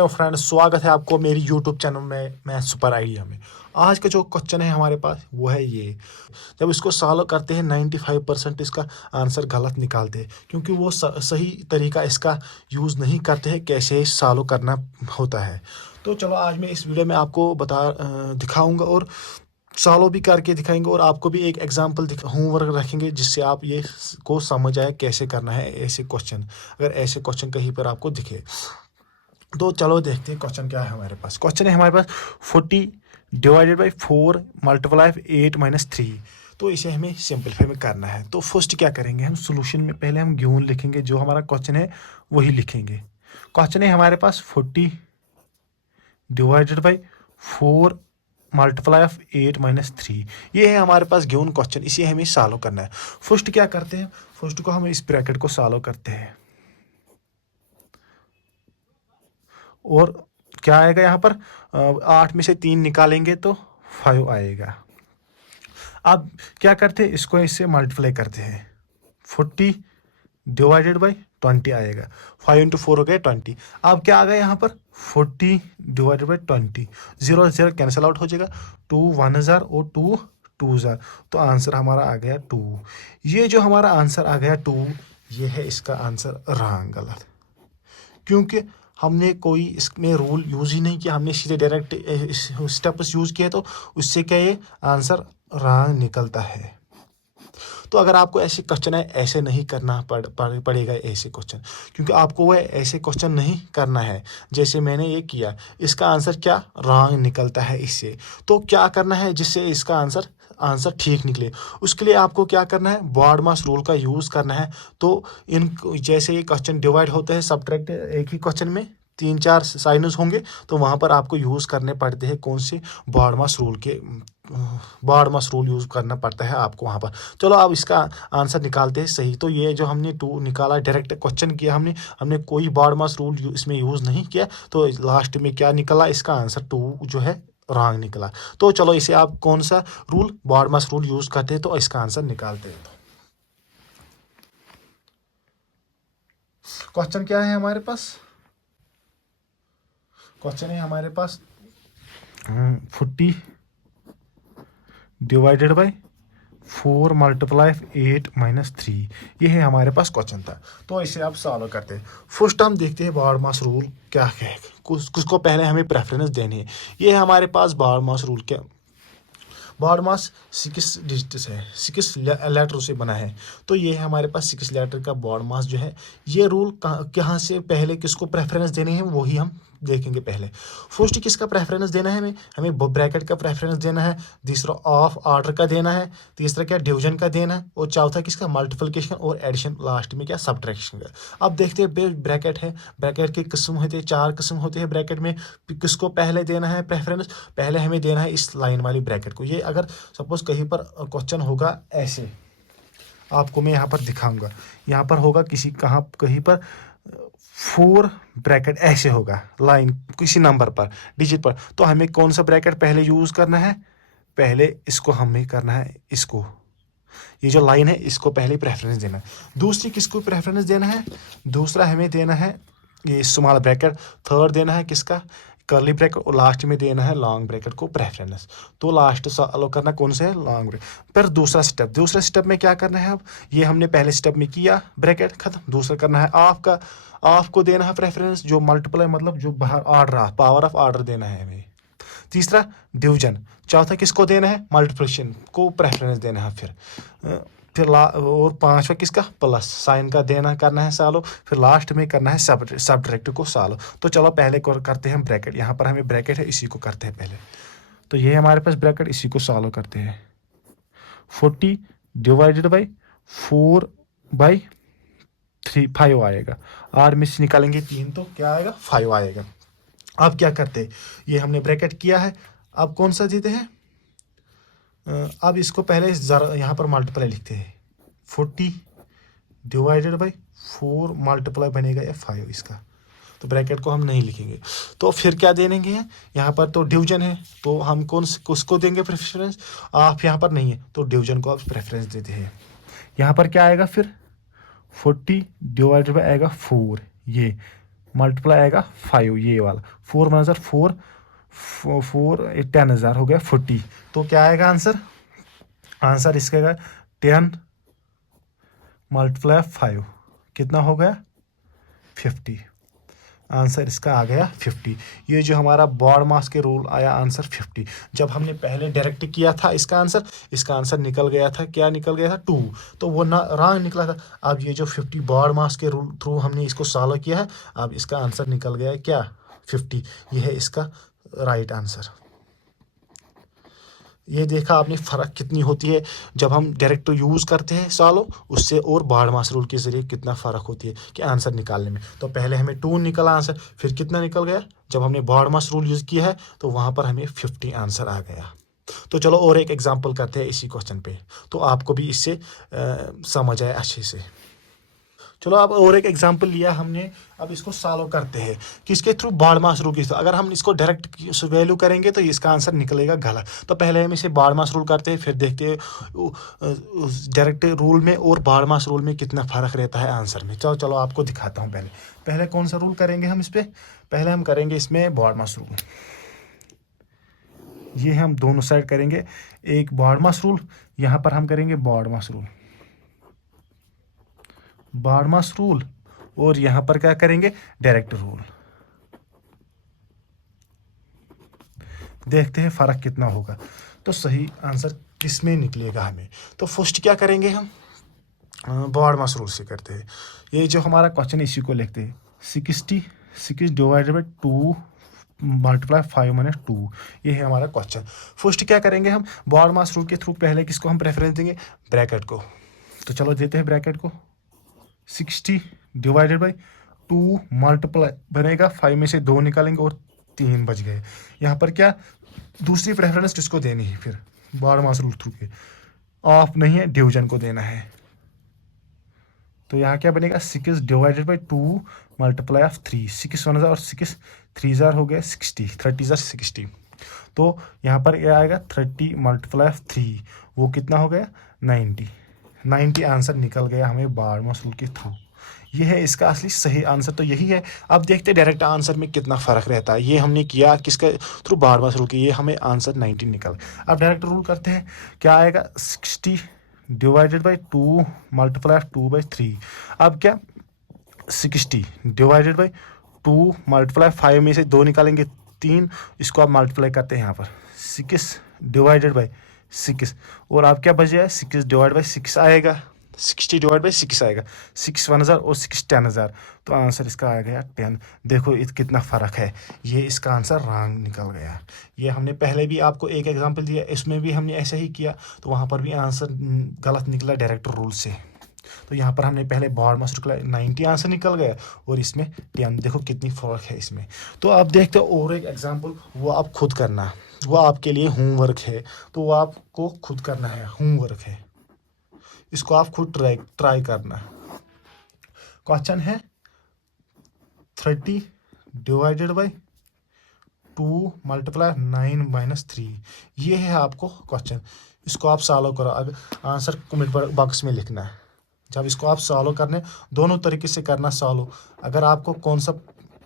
Hello friends, स्वागत है आपको मेरी यूट्यूब चैनल में। मैं सुपर आइडिया में आज का जो क्वेश्चन है हमारे पास वो है ये। जब इसको सॉल्व करते हैं 95% इसका आंसर गलत निकालते हैं, क्योंकि वो सही तरीका इसका यूज़ नहीं करते हैं कैसे सॉल्व करना होता है। तो चलो आज मैं इस वीडियो में आपको दिखाऊंगा और सॉल्व भी करके दिखाएंगे, और आपको भी एक एग्जांपल होमवर्क रखेंगे जिससे आप ये को समझ आए कैसे करना है ऐसे क्वेश्चन, अगर ऐसे क्वेश्चन कहीं पर आपको दिखे। तो चलो देखते हैं क्वेश्चन क्या है हमारे पास। क्वेश्चन है हमारे पास 40 डिवाइडेड बाई 4 मल्टीप्लाई 8 माइनस 3। तो इसे हमें सिंपलीफाई में करना है। तो फर्स्ट क्या करेंगे, हम सोल्यूशन में पहले हम गिवन लिखेंगे, जो हमारा क्वेश्चन है वही लिखेंगे। क्वेश्चन है हमारे पास 40 divided by 4 multiply of 8 minus 3। ये है हमारे पास गिवन क्वेश्चन, इसे हमें सॉल्व करना है। फर्स्ट क्या करते हैं, फर्स्ट को हम इस ब्रैकेट को सॉल्व करते हैं, और क्या आएगा यहाँ पर 8 में से 3 निकालेंगे तो 5 आएगा। अब क्या करते हैं, इसको इससे मल्टीप्लाई करते हैं। 40 डिवाइडेड बाई 20 आएगा। 5 इंटू 4 हो गया 20। अब क्या आ गया यहाँ पर 40 डिवाइडेड बाई 20, 0 0 कैंसिल आउट हो जाएगा। 2 1 जार और 2 2 जार, तो आंसर हमारा आ गया 2। ये जो हमारा आंसर आ गया 2, ये है इसका आंसर रॉन्ग, गलत। क्योंकि हमने कोई इसमें रूल यूज़ ही नहीं किया, हमने सीधे डायरेक्ट स्टेप्स यूज़ किए, तो उससे क्या ये आंसर रॉन्ग निकलता है। तो अगर आपको ऐसे क्वेश्चन है, ऐसे नहीं करना पड़ेगा ऐसे क्वेश्चन, क्योंकि आपको वह ऐसे क्वेश्चन नहीं करना है जैसे मैंने ये किया। इसका आंसर क्या रॉन्ग निकलता है इससे। तो क्या करना है जिससे इसका आंसर ठीक निकले, उसके लिए आपको क्या करना है, बॉड मास रूल का यूज़ करना है। तो इन जैसे ये क्वेश्चन डिवाइड होते हैं सब्ट्रैक्ट, एक ही क्वेश्चन में 3-4 साइनस होंगे, तो वहाँ पर आपको यूज़ करने पड़ते हैं कौन से, बॉड मास रूल यूज़ करना पड़ता है आपको वहाँ पर। चलो अब इसका आंसर निकालते हैं सही। तो ये जो हमने 2 निकाला, डायरेक्ट क्वेश्चन किया हमने कोई बॉड मास रूल इसमें यूज़ नहीं किया, तो लास्ट में क्या निकला, इसका आंसर 2 जो है रॉन्ग निकला। तो चलो इसे आप कौन सा रूल, बॉड मास रूल यूज़ करते हैं, तो इसका आंसर निकालते हैं। क्वेश्चन क्या है हमारे पास, क्वेश्चन है हमारे पास 40 डिवाइडेड बाई 4 मल्टीप्लाई 8 माइनस 3। ये है हमारे पास क्वेश्चन था। तो इसे आप सॉल्व करते हैं। फर्स्ट हम देखते हैं बॉड मास रूल क्या है, किसको पहले हमें प्रेफरेंस देनी है। ये है हमारे पास बॉड मास रूल। क्या बॉड मास 6 डिजिट्स है, 6 लेटर से बना है। तो ये है हमारे पास 6 लेटर का बॉड मास जो है। ये रूल कहाँ से पहले किसको प्रेफरेंस देने हैं वही हम देखेंगे। पहले फर्स्ट किसका प्रेफरेंस देना है, हमें ब्रैकेट का प्रेफरेंस देना है, दूसरा ऑफ ऑर्डर का देना है, तीसरा क्या डिवीजन का देना है, और चौथा किसका मल्टीप्लिकेशन और एडिशन, लास्ट में क्या सब्ट्रैक्शन का। अब देखते हैं ब्रैकेट है, ब्रैकेट के किस्म होते हैं, 4 किस्म होते हैं ब्रैकेट में। किसको पहले देना है प्रेफरेंस, पहले हमें देना है इस लाइन वाली ब्रैकेट को। ये अगर सपोज कहीं पर क्वेश्चन होगा ऐसे, आपको मैं यहाँ पर दिखाऊंगा, यहाँ पर होगा कहीं पर 4 ब्रैकेट ऐसे होगा, लाइन किसी नंबर पर, डिजिट पर। तो हमें कौन सा ब्रैकेट पहले यूज़ करना है, पहले इसको हमें करना है, इसको, ये जो लाइन है इसको पहले प्रेफरेंस देना है। दूसरी किसको प्रेफरेंस देना है, दूसरा हमें देना है ये स्मॉल ब्रैकेट, थर्ड देना है किसका, कर्ली ब्रैकेट, और लास्ट में देना है लॉन्ग ब्रैकेट को प्रेफरेंस। तो लास्ट सॉल्व करना कौन सा है, लॉन्ग ब्रैकेट। फिर दूसरा स्टेप में क्या करना है, अब ये हमने पहले स्टेप में किया, ब्रैकेट खत्म। दूसरा करना है ऑफ का, ऑफ को देना है प्रेफरेंस, जो मल्टीप्लाई मतलब जो बाहर ऑर्डर, पावर ऑफ ऑर्डर देना है हमें। तीसरा डिवीजन, चौथा किसको देना है, मल्टीप्लिकेशन को प्रेफरेंस देना है। फिर और पांचवा किसका, प्लस साइन का देना करना है सॉल्व। फिर लास्ट में करना है सब्ट्रैक्ट को सॉल्व। तो चलो पहले करते हैं ब्रैकेट, यहाँ पर हमें ब्रैकेट है इसी को करते हैं पहले। तो ये हमारे पास ब्रैकेट, इसी को सॉल्व करते हैं। 40 डिवाइडेड बाई 4 बाई 5 आएगा। 8 में से निकालेंगे 3 तो क्या आएगा, 5 आएगा। अब क्या करते हैं, ये हमने ब्रैकेट किया है, अब कौन सा देते हैं, अब इसको पहले जरा यहाँ पर मल्टीप्लाई लिखते हैं। 40 डिवाइडेड बाई 4 मल्टीप्लाई बनेगा या 5 इसका, तो ब्रैकेट को हम नहीं लिखेंगे। तो फिर क्या देंगे, यहाँ पर तो डिवीजन है, तो हम किसको देंगे प्रेफरेंस, आप यहाँ पर नहीं है तो डिवीजन को आप प्रेफरेंस देते हैं। यहाँ पर क्या आएगा फिर 40 डिवाइडेड बाई आएगा 4, ये मल्टीप्लाई आएगा 5 ये वाला 4 वन ज़र 4 4 10 हज़ार हो गया 40। तो क्या आएगा आंसर? आंसर इसका आएगा 10 मल्टीप्लाई 5 कितना हो गया 50। आंसर इसका आ गया 50। ये जो हमारा बॉड मास के रूल आया आंसर 50। जब हमने पहले डायरेक्ट किया था इसका आंसर निकल गया था, क्या निकल गया था 2, तो वो ना रॉन्ग निकला था। अब ये जो 50 बॉड मास के रूल थ्रू हमने इसको सॉल्व किया है, अब इसका आंसर निकल गया है क्या 50। ये है इसका राइट आंसर। ये देखा आपने फ़र्क कितनी होती है जब हम डायरेक्ट यूज़ करते हैं सॉल्व उससे, और बॉड मास रूल के ज़रिए कितना फ़र्क होती है कि आंसर निकालने में। तो पहले हमें 2 निकला आंसर, फिर कितना निकल गया जब हमने बॉड मास रूल यूज़ किया है तो वहाँ पर हमें 50 आंसर आ गया। तो चलो और एक एग्जांपल करते हैं इसी क्वेश्चन पे, तो आपको भी इससे समझ आए अच्छे से। चलो अब और एक एग्जांपल लिया हमने, अब इसको सॉल्व करते हैं किसके थ्रू, बॉड मास रूल के थ्रू। अगर हम इसको डायरेक्ट वैल्यू करेंगे तो इसका आंसर निकलेगा गलत। तो पहले हम इसे बॉड मास रूल करते हैं, फिर देखते हैं डायरेक्ट रूल में और बॉड मास रूल में कितना फ़र्क रहता है आंसर में। चलो चलो आपको दिखाता हूँ। पहले कौन सा रूल करेंगे हम इस पर, पहले हम करेंगे इसमें बॉड मास रूल। ये हम दोनों साइड करेंगे, एक बॉड मास रूल, यहाँ पर हम करेंगे बॉड मास रूल, बॉड मास रूल, और यहां पर क्या करेंगे डायरेक्ट रूल। देखते हैं फर्क कितना होगा, तो सही आंसर किस में निकलेगा हमें। तो फर्स्ट क्या करेंगे हम, बॉड मास रूल से करते हैं। ये जो हमारा क्वेश्चन इसी को लिखते हैं 66 डिवाइडेड बाई 2 मल्टीप्लाई 5 माइनस 2, ये है हमारा क्वेश्चन। फर्स्ट क्या करेंगे हम, बॉड मास रूल के थ्रू पहले किसको हम प्रेफरेंस देंगे, ब्रैकेट को। तो चलो देते हैं ब्रैकेट को, 60 डिवाइडेड बाई 2 मल्टीप्लाई बनेगा 5 में से 2 निकालेंगे और 3 बच गए। यहाँ पर क्या दूसरी प्रेफरेंस किसको देनी है, फिर बॉड मास रूल थ्रू के ऑफ नहीं है, डिवीजन को देना है। तो यहाँ क्या बनेगा 6 डिवाइडेड बाई 2 मल्टीप्लाई ऑफ 3, 6 1 और 6 3 जार हो गया 60, 30 जार 60। तो यहाँ पर यह आएगा 30 मल्टीप्लाई ऑफ 3, वो कितना हो गया 90 आंसर निकल गया हमें बॉड मास रूल के थ्रू। ये है इसका असली सही आंसर, तो यही है। अब देखते हैं डायरेक्ट आंसर में कितना फ़र्क रहता है। ये हमने किया किसका थ्रू, बॉड मास रूल के, ये हमें आंसर 90 निकल। अब डायरेक्ट रूल करते हैं, क्या आएगा 60 डिवाइडेड बाई 2 मल्टीप्लाई 2/3। अब क्या 60 डिवाइडेड बाई 2 मल्टीप्लाई 5 में से 2 निकालेंगे 3, इसको आप मल्टीप्लाई करते हैं यहाँ पर 6 डिवाइडेड बाई 6, और आप क्या बच जाए 6 डिवाइड बाई 6 आएगा, 60 डिवाइड बाई 6 आएगा, 6 1 हज़ार और 6 10 हज़ार। तो आंसर इसका आ गया 10। देखो कितना फ़र्क है, ये इसका आंसर रॉन्ग निकल गया। ये हमने पहले भी आपको एक एग्जांपल दिया, इसमें भी हमने ऐसा ही किया, तो वहाँ पर भी आंसर गलत निकला डायरेक्ट रूल से। तो यहाँ पर हमने पहले बॉड मास रूल 90 आंसर निकल गया और इसमें 10, देखो कितनी फ़र्क है इसमें। तो आप देखते हो और एक एग्जांपल, वो आप खुद करना, वो आपके लिए होमवर्क है, तो वो आपको खुद करना है, होमवर्क है, इसको आप खुद ट्राई करना। क्वेश्चन है 30 डिवाइडेड बाई 2 मल्टीप्लाई 9 माइनस 3, ये है आपको क्वेश्चन। इसको आप सॉल्व करो, अब आंसर कमेंट बॉक्स में लिखना है। जब इसको आप सॉल्व करने, दोनों तरीके से करना सॉल्व। अगर आपको कौन सा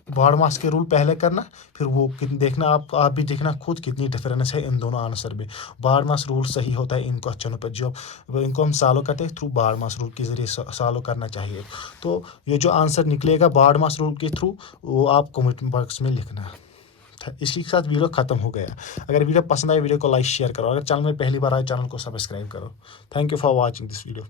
बॉड मास के रूल पहले करना, फिर वो देखना, आप भी देखना खुद कितनी डिफरेंस है इन दोनों आंसर में। बॉड मास रूल सही होता है इन क्वेश्चनों पर, जो इनको हम सॉल्व करते हैं थ्रू बॉड मास रूल के ज़रिए सॉल्व करना चाहिए। तो ये जो आंसर निकलेगा बॉड मास रूल के थ्रू, वो आप कमेंट बॉक्स में लिखना। इसी के साथ वीडियो ख़त्म हो गया। अगर वीडियो पसंद आए वीडियो को लाइक शेयर करो, अगर चैनल में पहली बार आए चैनल को सब्सक्राइब करो। Thank you for watching this video.